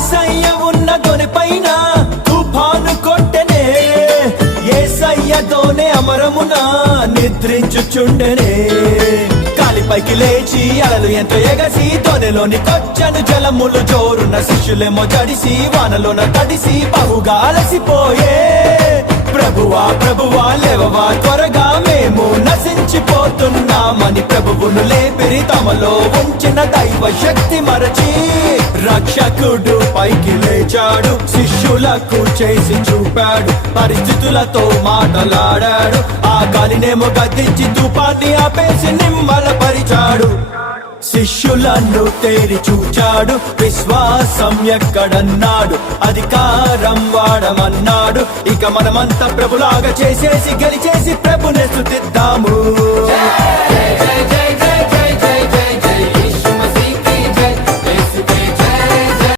యేసయ్య ఉన్న దోనె పైన తుఫాను కొట్టెనే, యేసయ్య దోనె అమరమున నిద్రించుచుండెనే. గాలిపైకి లేచి అలలు ఎంతో ఎగసి దోనెలోని కొచ్చను జలములు జోరున్న శిష్యులేమో జడిసి వానలోన తడిసి బహుగా అలసిపోయే. ప్రభువా ప్రభువా లేవవా త్వరగా, మేము నశించిపోతున్నామని ప్రభువును లేపిరి. తమలో ఉంచిన దైవ శక్తి మరచి రక్షకుడు పైకి లేచాడు, శిష్యులకు చేసి చూపాడు, పరిస్థితులతో మాటలాడాడు. ఆ గాలినేమో గద్దించి తుఫాన్ని ఆపేసి నిమ్మలపరిచాడు. శిష్యులను తేరి చూచాడు, విశ్వాసం ఎక్కడన్నాడు, అధికారం వాడమన్నాడు. ఇక మనమంతా ప్రభులాగా చేసేసి గెలిచేసి ప్రభుని స్తుతిద్దాము.